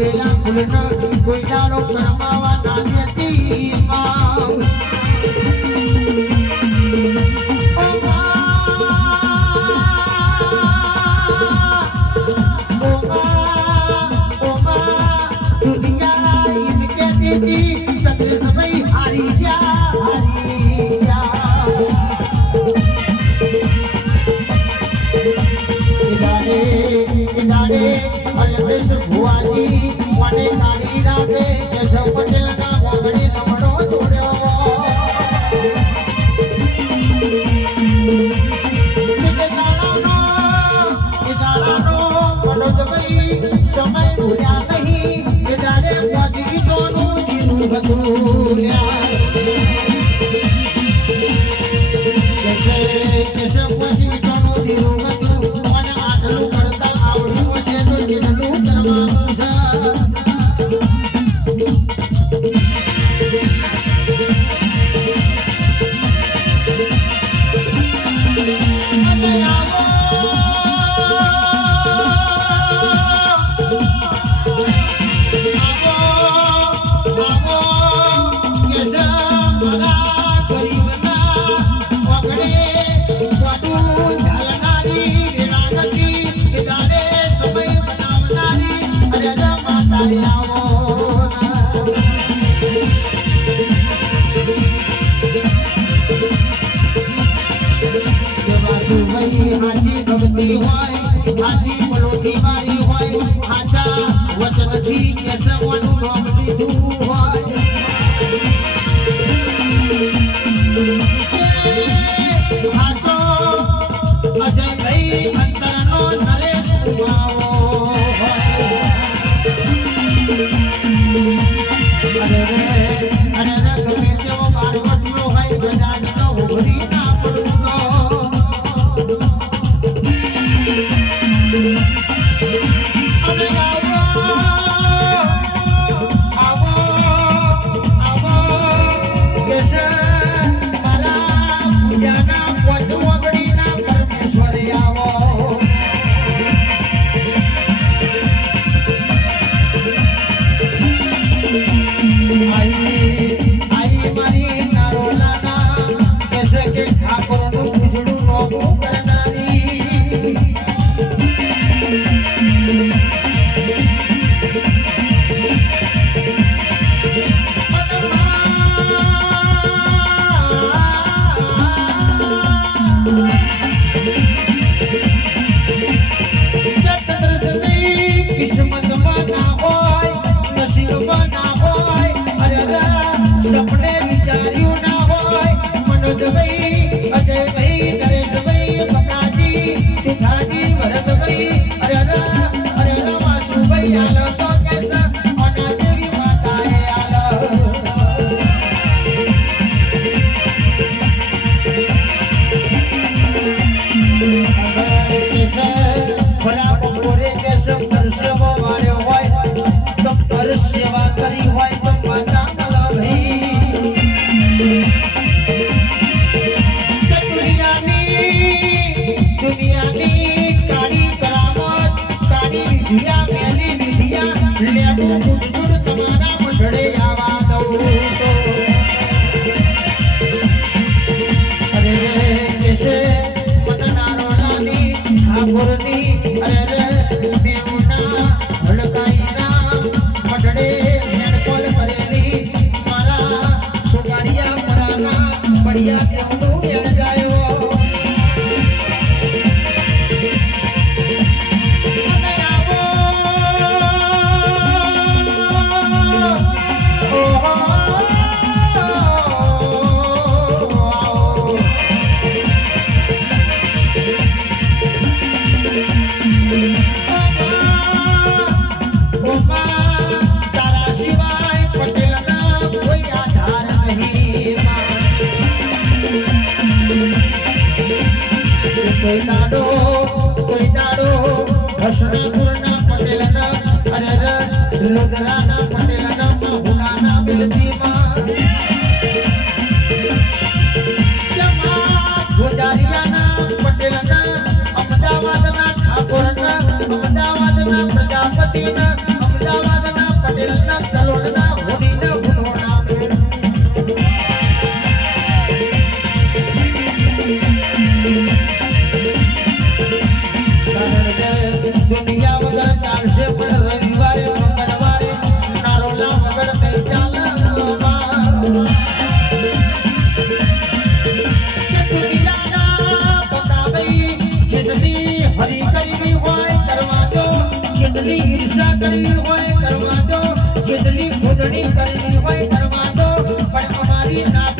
દેલા ફૂલનો કોઈ દાડો કરમાવા ના દેતી માં જગદીશ ભુવાજી મને સારી રાખે કેશવ પટેલ મારી હાજી ભક્તિ હોય હાજી પલોટી મારી હોય હાચા વચનથી કેસવ Thank you. ચાલશે પણ રવિવારે, મંગળવારે નારોલા વગર નહીં ચાલે કે દુનિયાના બતાવી જેટલી હરી કરવી હોય કરવા દો જેટલી ઈર્ષા કરવી હોય કરવા દો જેટલી ખોદણી હોય કરવા દો પણ અમારી નાભી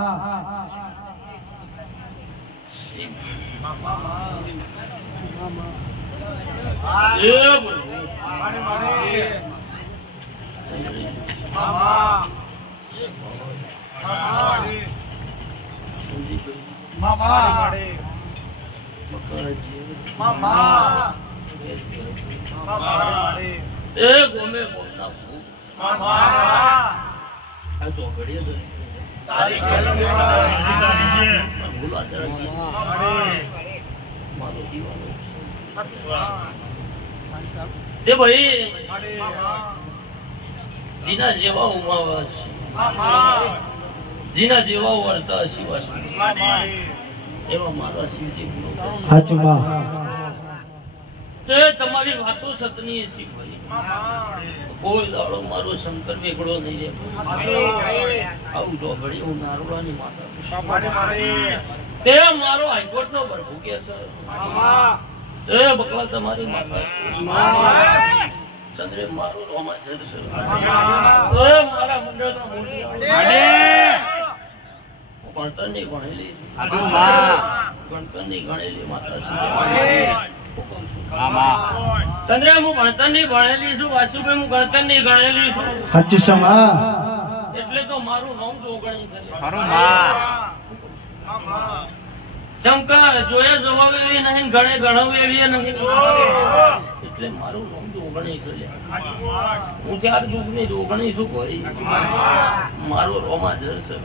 વિનાતી કોઈના તુનારો લાગી રોગણી ગતિમાં કોઈના તુનારો લાગી રોગણી બોલો મામા એ ગોમે. આ ચોકડીએ તો જરાક મારો દીવાનો. તે ભાઈ જીના જેવા ઉમાવા છે. જીના જેવા વર્તા શિવા એવા મારા શિવજી સાચું માં તે તમારી વાતો સતની છે ભાઈ. કોઈ દાડો મારો શંકર વેગડો નહીં રે આવું જો ઘડી હું નારોડાની માતા તે મારો હાઈકોર્ટ નો પ્રભુ કે છે. તે બકલા તમારી માતા ચંદ્રે મારું રોમા જરશે એ મારા મંડળના હું ભણતરની ભણેલી છું ભણતરની ગણેલી માતા. ચંદ્ર હું ભણતરની ભણેલી છું વાસુભાઈ હું ગણતરની ગણેલી છું. સાચું સમા એટલે તો મારું નામ જોગણી છે. ચમકાર જોયે જોવાવે એવી નહીં ગણે ગણવું એવી નહીં. એટલે મારું નામ જોગણી છે હું ચાર યુગની જોગણી છું કોઈ. મારો રોમા જશે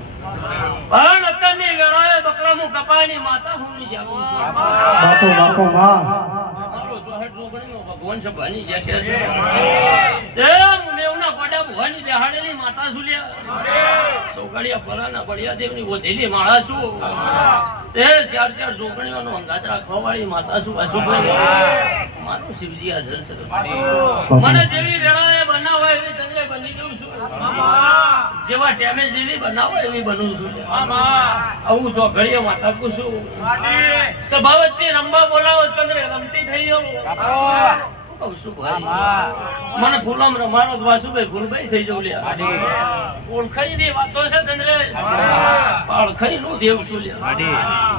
પણ અત્યારની વેળાએ બકરા હું કપાયની માતા હું ની જાગું બાપો બાપો માં. મારો ચોહેટ જોગણીનો ભગવાન સભાની જે કે છે. ભવાની બેહાડેલી માતા શું લ્યા ચોકડીયા પરાના બળિયા દેવની વધેલી માળા શું? એ ચાર ચાર ચોકડીઓનો અંગાત રાખવા વાળી માતા શું? અશુભાઈ મારું શિવજી આ છે મને જેવી વેળાએ બનાવો એવી તંત્રે બની જઉં છું. જેવા ટેમે જેવી બનાવો એવી બનું છું. આવું ચોકડીએ માતા કુશું સભા રમવા બોલાવો, ચંદ્રે રમતી થઈ જાઉં કહું છું ભાઈ? મને ફૂલમ રમાડો તો વાસુભાઈ ફૂલભાઈ થઈ જવું લ્યા. ઓળખાઈ ની વાતો છે ચંદ્રે. પાળખાઈ નું દેવ છું લ્યા.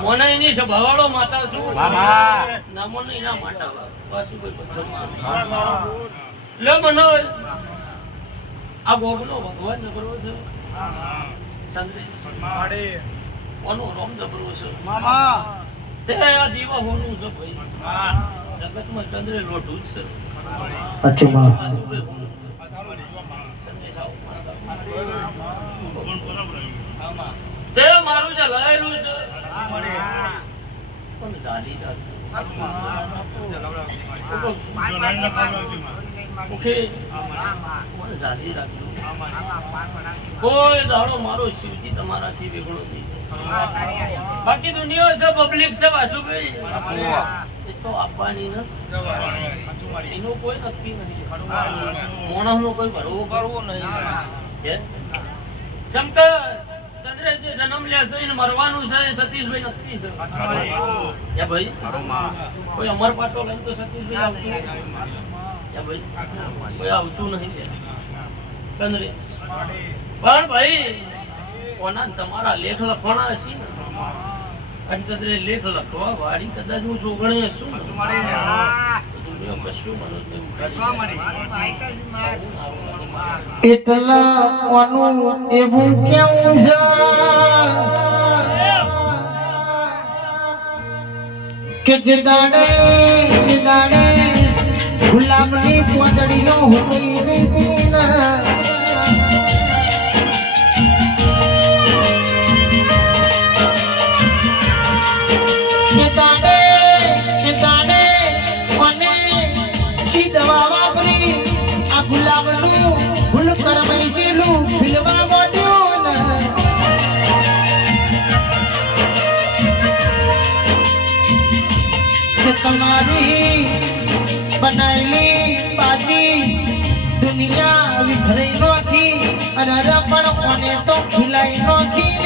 મને એની સ્વભાવાળો માતા છું. ના નહીં ના માતા વાસુભાઈ પથ્થર લે મનો આ ગોગનો ભગવાન નગરો છે. ચંદ્રે. કોનો રોમ જબરો છે? તે આ દીવા હોનું છે ભાઈ. ચંદ્રે તે મારું જે છે પણ રાખજો કોઈ દાડો મારો શિવજી તમારાથી વેગળો નહીં બાકી દુનિયા છે પબ્લિક છે વાસુભાઈ એ તો આપવાની ને. એનું કોઈ નક્કી નથી. માણસનો કોઈ ભરવો કરવો નહીં. જેમ કે ચંદ્રે જે જન્મ લે એને મરવાનું છે એ સતીશભાઈ નક્કી છે. ભાઈ? કોઈ અમર પાટો લઈને તો સતીશભાઈ આવતું ભાઈ? કોઈ આવતું નહીં છે પણ ભાઈ કોના તમારા લેખ લખવાના હશે ને. આજે ચંદ્રે લેખ લખવા વાળી કદાચ હું જોગણે. એટલા વાનું એવું કેવું છે? કે જે દાડે જે દાડે ગુલાબની પોતડીઓ ને તમારી બનાયેલી બાજી દુનિયા વિખરાઈ નોખી અને રમણ કોને તો ખીલાઈ નોખી